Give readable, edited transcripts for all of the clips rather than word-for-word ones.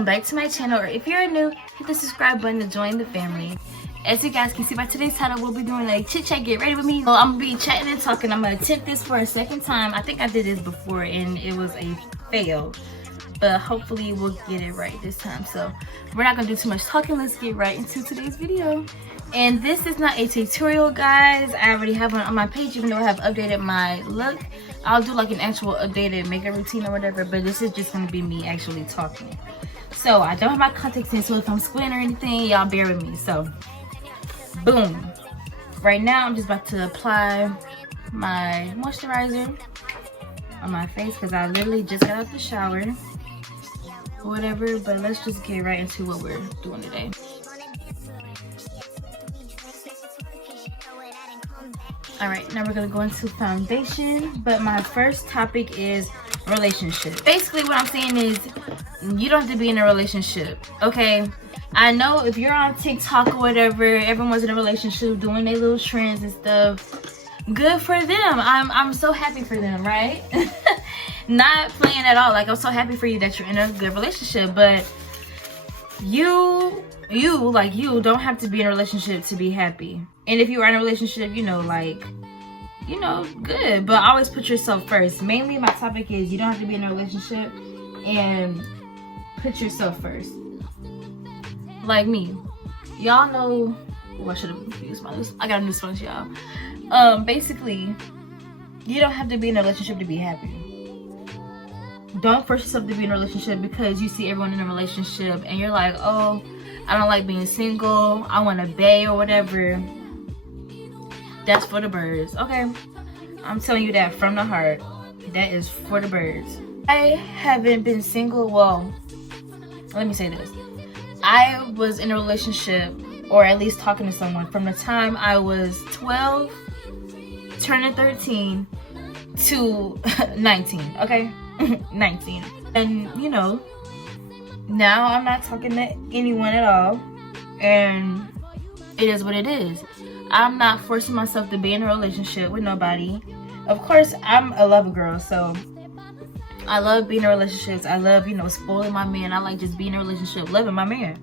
welcome back to my channel, or if you're new, hit the subscribe button to join the family. As you guys can see by today's title, we'll be doing a chit chat. Get ready with me. So I'm gonna be chatting and talking. I'm gonna attempt this for a second time. I think I did this before and it was a fail, but hopefully we'll get it right this time. So we're not gonna do too much talking. Let's get right into today's video. And this is not a tutorial, guys. I already have one on my page, even though I have updated my look. I'll do like an actual updated makeup routine or whatever, but this is just gonna be me actually talking. So I don't have my contacts in, so if I'm squinting or anything, y'all bear with me. So boom. Right now I'm just about to apply my moisturizer on my face because I literally just got out the shower or whatever, but let's just get right into what we're doing today. Alright, now we're gonna go into foundation, but my first topic is relationship. Basically what I'm saying is you don't have to be in a relationship, okay? I know if you're on TikTok or whatever, everyone's in a relationship doing their little trends and stuff. Good for them. I'm so happy for them, right? Not playing at all. Like, I'm so happy for you that you're in a good relationship, but you don't have to be in a relationship to be happy. And if you are in a relationship, good, but always put yourself first. Mainly my topic is you don't have to be in a relationship, and put yourself first. Like me, y'all know, I should have used my I got a new sponge, y'all. Basically, you don't have to be in a relationship to be happy. Don't force yourself to be in a relationship because you see everyone in a relationship and you're like, oh, I don't like being single, I want to bae or whatever. That's for the birds, okay? I'm telling you that from the heart. That is for the birds. I haven't been single, well, let me say this. I was in a relationship, or at least talking to someone, from the time I was 12, turning 13, to 19, okay? 19. And, now I'm not talking to anyone at all, and it is what it is. I'm not forcing myself to be in a relationship with nobody. Of course, I'm a lover girl, so I love being in relationships. I love, spoiling my man. I like just being in a relationship, loving my man.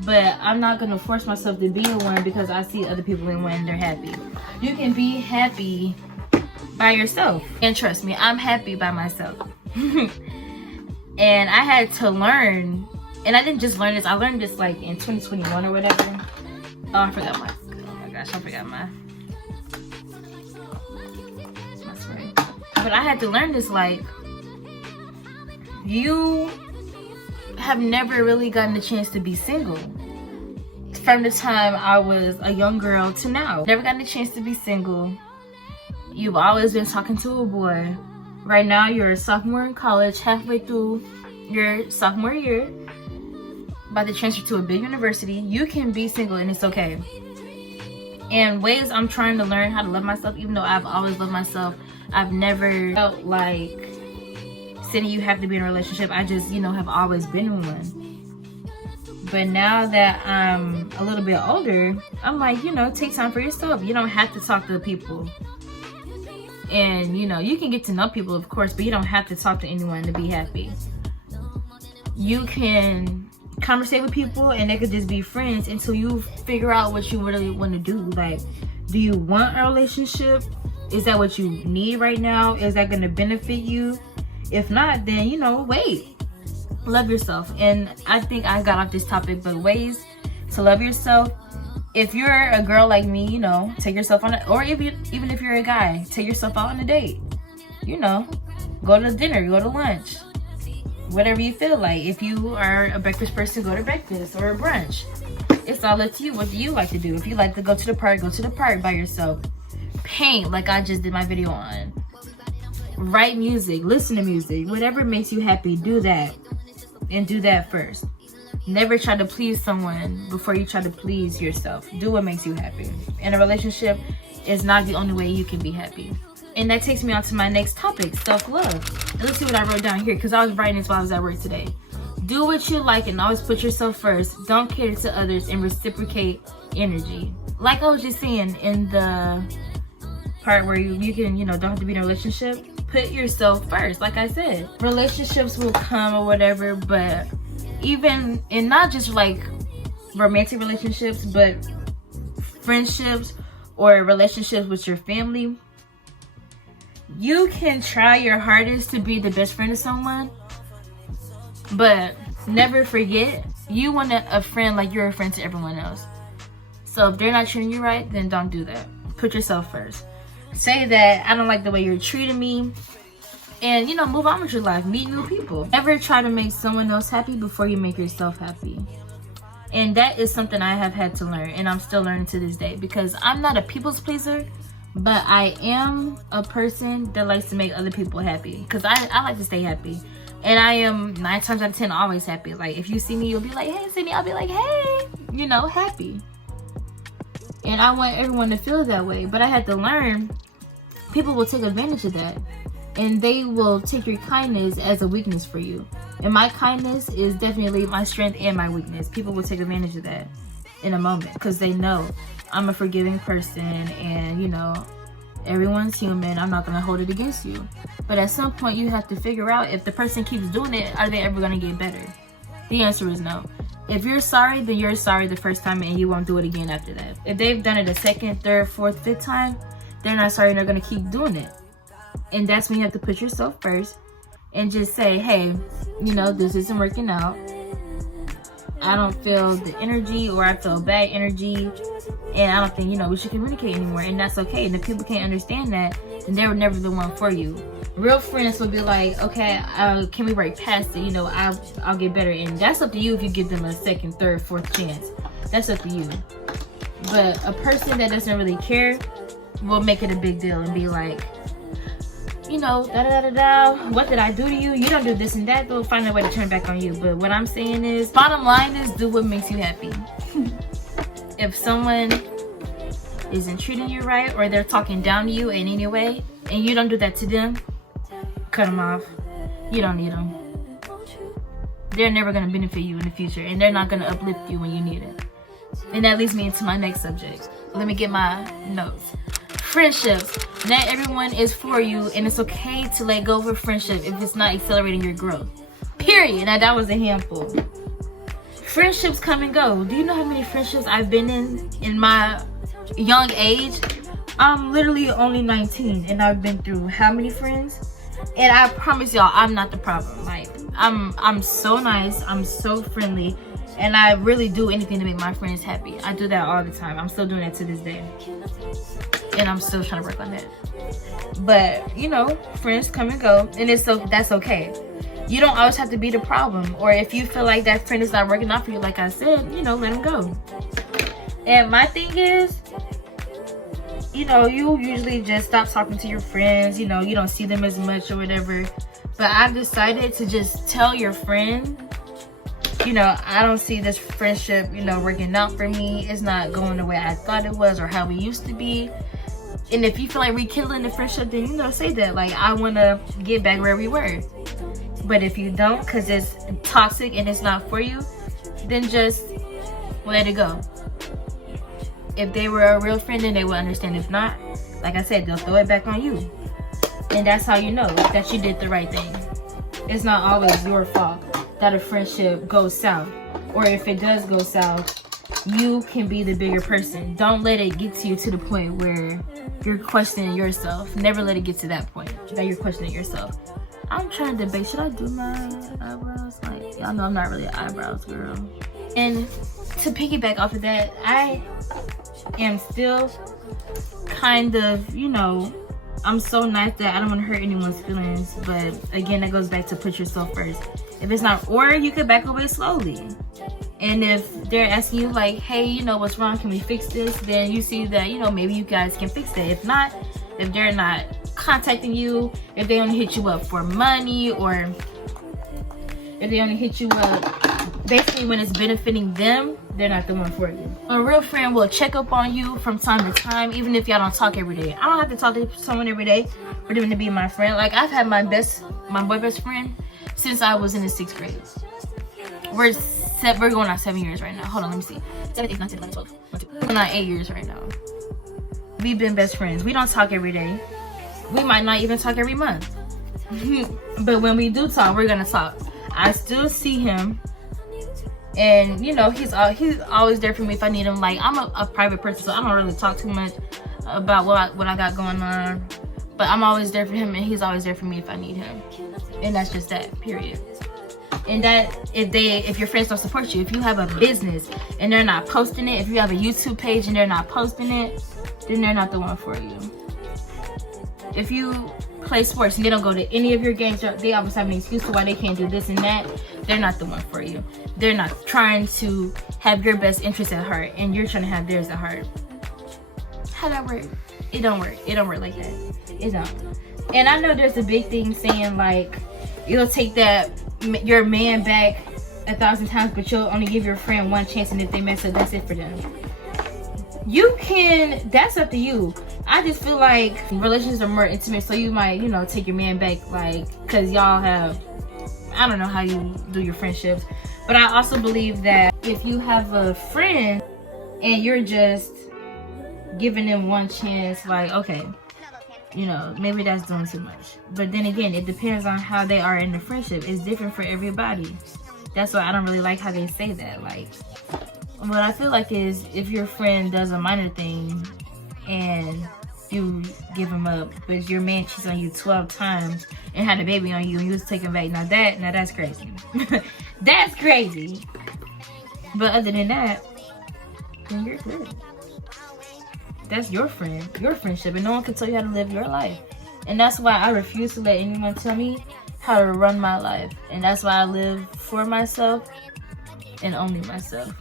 But I'm not going to force myself to be in one because I see other people in one and they're happy. You can be happy by yourself. And trust me, I'm happy by myself. And I had to learn, and I didn't just learn this, I learned this like in 2021 or whatever. Oh, I forgot my, oh my gosh, I forgot my spray. But I had to learn this, like, you have never really gotten the chance to be single. From the time I was a young girl to now. Never gotten the chance to be single. You've always been talking to a boy. Right now, you're a sophomore in college, halfway through your sophomore year, about to transfer to a big university. You can be single and it's okay. And ways I'm trying to learn how to love myself, even though I've always loved myself, I've never felt like saying you have to be in a relationship. I just, have always been in one. But now that I'm a little bit older, I'm like, take time for yourself. You don't have to talk to people. And you can get to know people, of course, but you don't have to talk to anyone to be happy. You can conversate with people and they could just be friends until you figure out what you really want to do. Like, do you want a relationship? Is that what you need right now? Is that going to benefit you? If not, then wait. Love yourself. And I think I got off this topic, but ways to love yourself. If you're a girl like me, take yourself on or even if you're a guy, take yourself out on a date. Go to dinner, go to lunch, whatever you feel like. If you are a breakfast person, go to breakfast or a brunch. It's all up to you. What do you like to do? If you like to go to the park by yourself. Paint, like I just did my video on. Write music, listen to music, whatever makes you happy, do that. And do that first. Never try to please someone before you try to please yourself. Do what makes you happy. And a relationship is not the only way you can be happy. And that takes me on to my next topic, self-love. And let's see what I wrote down here, because I was writing this while I was at work today. Do what you like and always put yourself first. Don't cater to others and reciprocate energy. Like I was just saying in the part where you can, don't have to be in a relationship. Put yourself first, like I said. Relationships will come or whatever, but even in not just like romantic relationships, but friendships or relationships with your family. You can try your hardest to be the best friend of someone, but never forget you want a friend like you're a friend to everyone else. So if they're not treating you right, then don't do that. Put yourself first. Say that I don't like the way you're treating me, and you know, move on with your life. Meet new people. Never try to make someone else happy before you make yourself happy. And that is something I have had to learn, and I'm still learning to this day, because I'm not a people's pleaser, but I am a person that likes to make other people happy, because I like to stay happy. And I am 9 times out of 10 always happy. Like if you see me, you'll be like, hey Sydney. I'll be like, hey, you know, happy. And I want everyone to feel that way. But I had to learn, people will take advantage of that, and they will take your kindness as a weakness for you. And my kindness is definitely my strength and my weakness. People will take advantage of that in a moment, because they know I'm a forgiving person, and you know, everyone's human. I'm not going to hold it against you. But at some point you have to figure out, if the person keeps doing it, are they ever going to get better? The answer is no. If you're sorry, then you're sorry the first time, and you won't do it again after that. If they've done it a second, third, fourth, fifth time, they're not sorry, and they're going to keep doing it. And that's when you have to put yourself first and just say, hey, you know, this isn't working out. I don't feel the energy, or I feel bad energy, and I don't think, you know, we should communicate anymore. And that's okay. And if people can't understand that, then they were never the one for you. Real friends will be like, okay, can we work past it? You know, I'll get better. And that's up to you if you give them a second, third, fourth chance. That's up to you. But a person that doesn't really care will make it a big deal and be like, you know, da-da-da-da-da, what did I do to you? You don't do this and that. They'll find a way to turn back on you. But what I'm saying is, bottom line is, do what makes you happy. If someone isn't treating you right, or they're talking down to you in any way, and you don't do that to them, cut them off. You don't need them. They're never going to benefit you in the future, and they're not going to uplift you when you need it. And that leads me into my next subject. Let me get my notes. Friendships. Not everyone is for you, and it's okay to let go of a friendship if it's not accelerating your growth. Period. Now that was a handful. Friendships come and go. Do you know how many friendships I've been in my young age? I'm literally only 19, and I've been through how many friends? And I promise y'all, I'm not the problem. Like, I'm so nice, I'm so friendly, and I really do anything to make my friends happy. I do that all the time. I'm still doing that to this day, and I'm still trying to work on that. But you know, friends come and go, and that's okay. You don't always have to be the problem. Or if you feel like that friend is not working out for you, like I said, you know, let them go. And my thing is, you know, you usually just stop talking to your friends. You know, you don't see them as much or whatever. But I've decided to just tell your friend, you know, I don't see this friendship, you know, working out for me. It's not going the way I thought it was, or how we used to be. And if you feel like rekindling the friendship, then, you know, say that. Like, I want to get back where we were. But if you don't, because it's toxic and it's not for you, then just let it go. If they were a real friend, then they will understand. If not, like I said, they'll throw it back on you. And that's how you know that you did the right thing. It's not always your fault that a friendship goes south. Or if it does go south, you can be the bigger person. Don't let it get to you to the point where you're questioning yourself. Never let it get to that point that you're questioning yourself. I'm trying to debate, should I do my eyebrows? Like, y'all know I'm not really an eyebrows girl. And to piggyback off of that, I am still kind of, you know, I'm so nice that I don't want to hurt anyone's feelings. But again, that goes back to put yourself first. If it's not, or you could back away slowly. And if they're asking you like, hey, you know, what's wrong? Can we fix this? Then you see that, you know, maybe you guys can fix it. If not, if they're not contacting you, if they only hit you up for money, or if they only hit you up basically when it's benefiting them, they're not the one for you. A real friend will check up on you from time to time, even if y'all don't talk every day. I don't have to talk to someone every day for them to be my friend. Like, I've had my boy best friend since I was in the 6th grade. We're going on 7 years right now. Hold on, let me see. 7, 8, 9, 10, 11, 12. We're going on 8 years right now. We've been best friends. We don't talk every day. We might not even talk every month. But when we do talk, we're gonna talk. I still see him And you know, he's always there for me if I need him. Like, I'm a private person, so I don't really talk too much about what I got going on, but I'm always there for him, and he's always there for me if I need him. And that's just that, period. And that if your friends don't support you, if you have a business and they're not posting it, if you have a YouTube page and they're not posting it, then they're not the one for you. If you play sports and they don't go to any of your games, they always have an excuse to why they can't do this and that, they're not the one for you. They're not trying to have your best interest at heart, and you're trying to have theirs at heart. How that work? It don't work. It don't work like that. It don't. And I know there's a big thing saying like, you'll take your man back 1,000 times, but you'll only give your friend one chance, and if they mess up, that's it for them. You can, that's up to you. I just feel like relationships are more intimate, so you might, you know, take your man back, like, because y'all have, I don't know how you do your friendships, but I also believe that if you have a friend and you're just giving them one chance, like, okay, you know, maybe that's doing too much. But then again, it depends on how they are in the friendship. It's different for everybody. That's why I don't really like how they say that. Like, what I feel like is if your friend does a minor thing and you give him up, but your man cheats on you 12 times and had a baby on you and you was taken back, now that's crazy. That's crazy. But other than that, then you're good. That's your friend, your friendship, and no one can tell you how to live your life. And that's why I refuse to let anyone tell me how to run my life. And that's why I live for myself and only myself,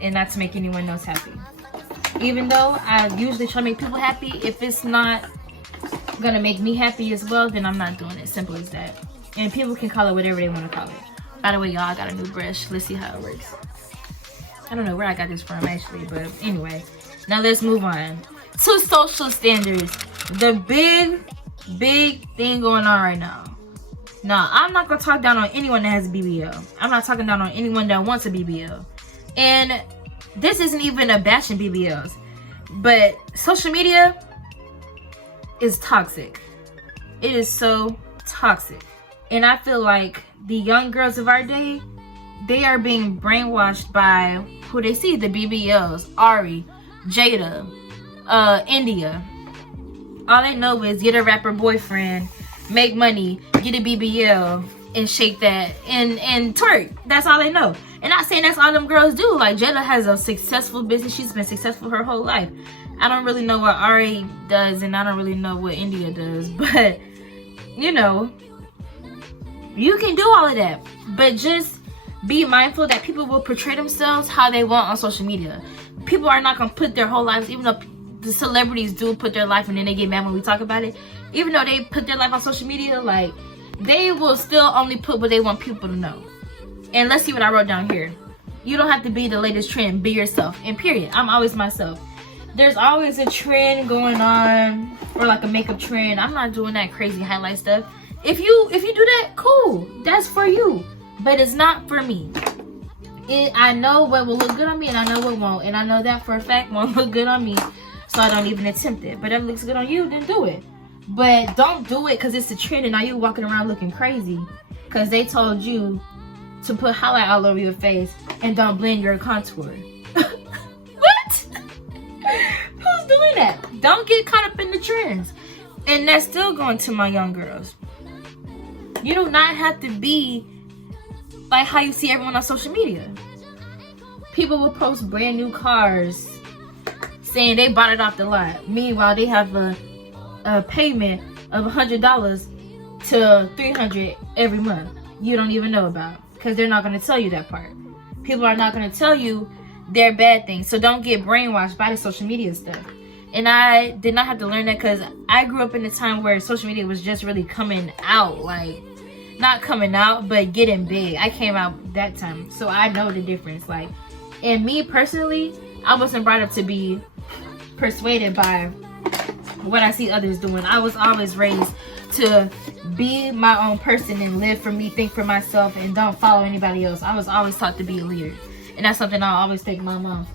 and not to make anyone else happy. Even though I usually try to make people happy, if it's not gonna make me happy as well, then I'm not doing it. Simple as that. And people can call it whatever they want to call it. By the way, y'all, I got a new brush. Let's see how it works. I don't know where I got this from actually, but anyway. Now let's move on to social standards. The big thing going on right now. Now, I'm not gonna talk down on anyone that has a BBL. I'm not talking down on anyone that wants a BBL. And this isn't even a bashing BBLs, but social media is toxic. It is so toxic. And I feel like the young girls of our day, they are being brainwashed by who they see, the BBLs, Ari, Jada, India. All they know is get a rapper boyfriend, make money, get a BBL, and shake that, and twerk. That's all they know. And not saying that's all them girls do. Like, Jada has a successful business. She's been successful her whole life. I don't really know what Ari does, and I don't really know what India does. But, you know, you can do all of that. But just be mindful that people will portray themselves how they want on social media. People are not going to put their whole lives, even though the celebrities do put their life and then they get mad when we talk about it. Even though they put their life on social media, like, they will still only put what they want people to know. And let's see what I wrote down here. You don't have to be the latest trend. Be yourself. And period. I'm always myself. There's always a trend going on, or like a makeup trend. I'm not doing that crazy highlight stuff. If you do that, cool. That's for you. But it's not for me. I know what will look good on me, and I know what won't. And I know that for a fact won't look good on me. So I don't even attempt it. But if it looks good on you, then do it. But don't do it because it's a trend and now you're walking around looking crazy because they told you to put highlight all over your face and don't blend your contour. What? Who's doing that? Don't get caught up in the trends. And that's still going to my young girls. You do not have to be like how you see everyone on social media. People will post brand new cars saying they bought it off the lot. Meanwhile, they have a payment of $100 to $300 every month. You don't even know about, because they're not going to tell you that part. People are not going to tell you their bad things. So don't get brainwashed by the social media stuff. And I did not have to learn that because I grew up in a time where social media was just really coming out. Like, not coming out, but getting big. I came out that time, so I know the difference. Like, and me personally, I wasn't brought up to be persuaded by what I see others doing. I was always raised to be my own person and live for me, think for myself, and don't follow anybody else. I was always taught to be a leader, and that's something I always thank my mom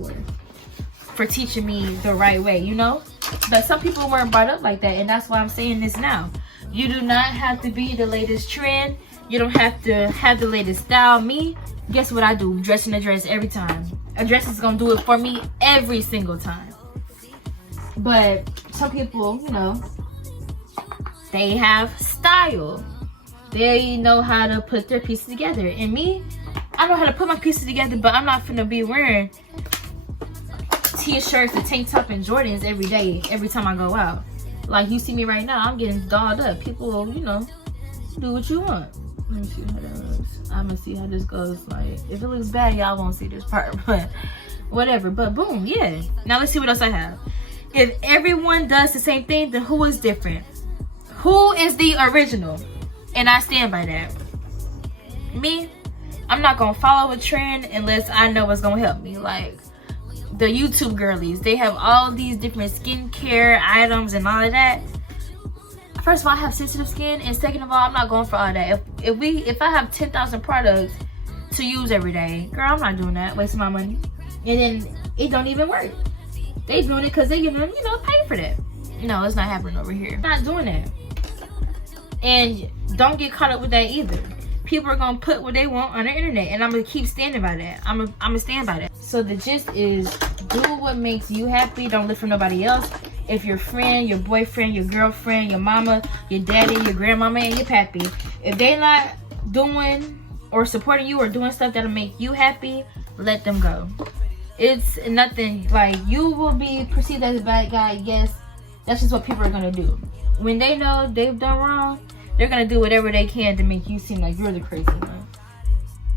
for teaching me the right way, you know. But some people weren't brought up like that, and that's why I'm saying this now. You do not have to be the latest trend. You don't have to have the latest style. Me, Guess what I do? Dress in a dress every time. A dress is gonna do it for me every single time. But some people, you know, they have style. They know how to put their pieces together. And me, I know how to put my pieces together, but I'm not finna be wearing t-shirts, a tank top, and Jordans every day, every time I go out. Like you see me right now, I'm getting dolled up. People, you know, do what you want. Let me see how that looks. I'm gonna see how this goes. Like, if it looks bad, y'all won't see this part, but whatever. But boom, yeah. Now let's see what else I have. If everyone does the same thing, then who is different? Who is the original? And I stand by that. Me, I'm not gonna follow a trend unless I know what's gonna help me. Like the YouTube girlies, they have all these different skincare items and all of that. First of all, I have sensitive skin, and second of all, I'm not going for all that. If I have 10,000 products to use every day, girl, I'm not doing that, wasting my money. And then it don't even work. They doing it because they giving them, you know, pay for that. No, it's not happening over here. Not doing that. And don't get caught up with that either. People are gonna put what they want on the internet, and I'm gonna keep standing by that. I'm gonna stand by that. So the gist is, do what makes you happy. Don't live for nobody else. If your friend, your boyfriend, your girlfriend, your mama, your daddy, your grandmama, and your pappy, if they not doing or supporting you or doing stuff that'll make you happy, let them go. It's nothing, like, you will be perceived as a bad guy. Yes, that's just what people are gonna do. When they know they've done wrong, they're gonna do whatever they can to make you seem like you're the crazy one.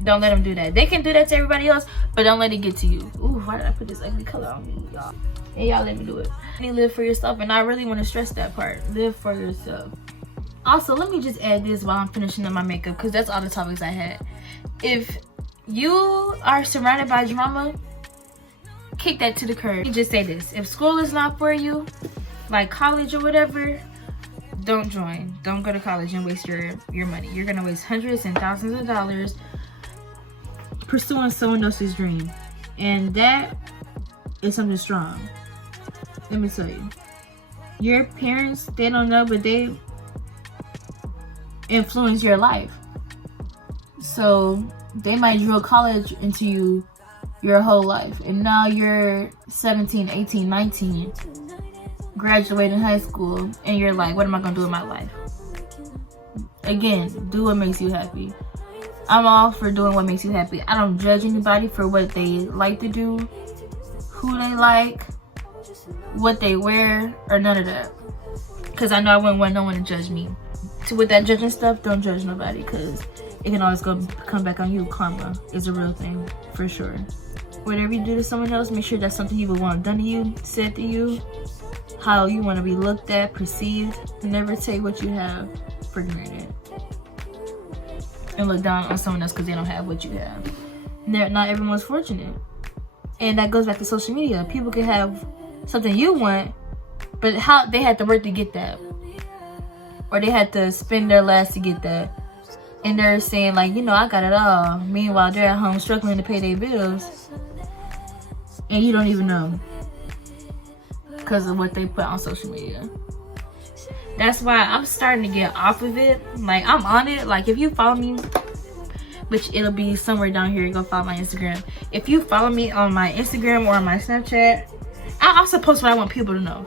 Don't let them do that. They can do that to everybody else, but don't let it get to you. Ooh, why did I put this ugly color on me, y'all? And y'all let me do it. You need to live for yourself, and I really want to stress that part. Live for yourself. Also, let me just add this while I'm finishing up my makeup, because that's all the topics I had. If you are surrounded by drama, kick that to the curb. Let me just say this. If school is not for you, like college or whatever, don't join. Don't go to college and waste your money. You're gonna waste hundreds and thousands of dollars pursuing someone else's dream, and that is something strong. Let me tell you, your parents, they don't know, but they influence your life. So they might drill college into you your whole life, and now you're 17, 18, 19, graduating high school, and you're like, what am I gonna do with my life? Again, do what makes you happy. I'm all for doing what makes you happy. I don't judge anybody for what they like to do, who they like, what they wear, or none of that. Because I know I wouldn't want no one to judge me. So with that judging stuff, don't judge nobody, because it can always come back on you. Karma is a real thing, for sure. Whatever you do to someone else, make sure that's something you would want done to you, said to you, how you want to be looked at, perceived. Never take what you have for granted and look down on someone else because they don't have what you have. Not everyone's fortunate, and that goes back to social media. People can have something you want, but how they had to work to get that, or they had to spend their last to get that, and they're saying like, you know, I got it all. Meanwhile, they're at home struggling to pay their bills, and you don't even know because of what they put on social media. That's why I'm starting to get off of it. Like, I'm on it. Like, if you follow me, which it'll be somewhere down here, go follow my Instagram. If you follow me on my Instagram or on my Snapchat, I also post what I want people to know.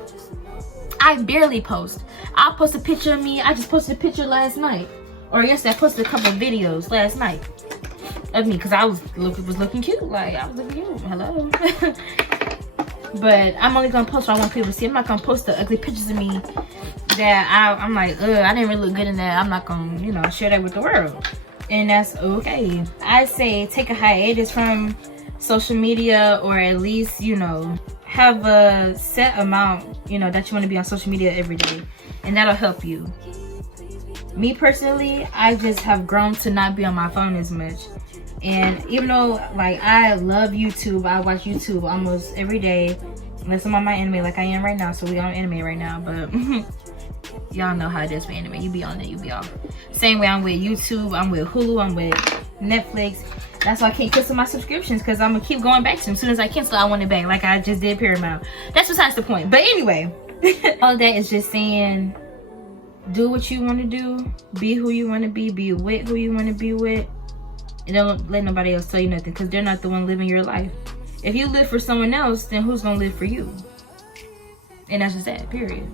I barely post. I'll post a picture of me. I just posted a picture last night, or yesterday I posted a couple of videos last night of me because I was looking cute. Like, I was looking cute. Hello. But I'm only gonna post what I want people to see. I'm not gonna post the ugly pictures of me that I'm like, I didn't really look good in that. I'm not gonna, you know, share that with the world. And that's okay. I say take a hiatus from social media, or at least, you know, have a set amount, you know, that you want to be on social media every day, and that'll help you. Me personally, I just have grown to not be on my phone as much. And even though, like, I love YouTube, I watch YouTube almost every day, unless I'm on my anime like I am right now. So we on anime right now, but y'all know how it is with anime. You be on it, you be off. Same way I'm with YouTube, I'm with Hulu, I'm with Netflix. That's why I can't cancel my subscriptions, because I'm gonna keep going back to them. As soon as I cancel, I want it back, like I just did Paramount. That's besides the point. But anyway, all that is just saying, do what you want to do, be who you want to be with who you want to be with, And don't let nobody else tell you nothing, because they're not the one living your life. If you live for someone else, then who's gonna live for you? And that's just that, period.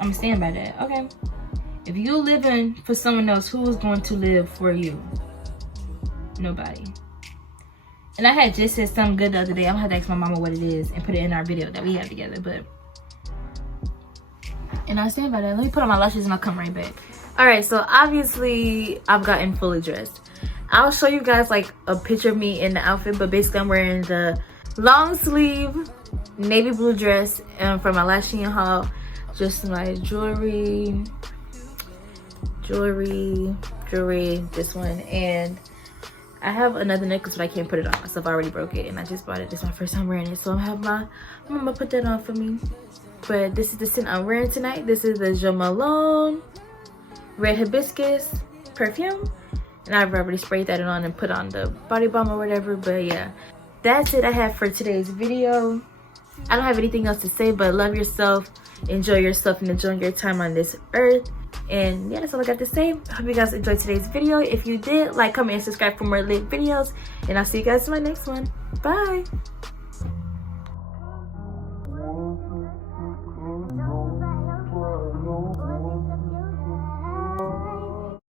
I'm stand by that, okay? If you living for someone else, who is going to live for you? Nobody. And I had just said something good the other day. I'm gonna have to ask my mama what it is and put it in our video that we have together, but. And I stand by that. Let me put on my lashes and I'll come right back. All right, so obviously I've gotten fully dressed. I'll show you guys like a picture of me in the outfit, but basically I'm wearing the long sleeve navy blue dress for my last Shein haul. Just my jewelry, this one. And I have another necklace, but I can't put it on myself. I already broke it and I just bought it. This is my first time wearing it. So I'm gonna put that on for me. But this is the scent I'm wearing tonight. This is the Jo Malone Red Hibiscus perfume. And I've already sprayed that on and put on the body balm or whatever. But yeah, that's it I have for today's video. I don't have anything else to say, but love yourself, enjoy yourself, and enjoy your time on this earth. And yeah, that's all I got to say. I hope you guys enjoyed today's video. If you did, like, comment, and subscribe for more lit videos. And I'll see you guys in my next one. Bye.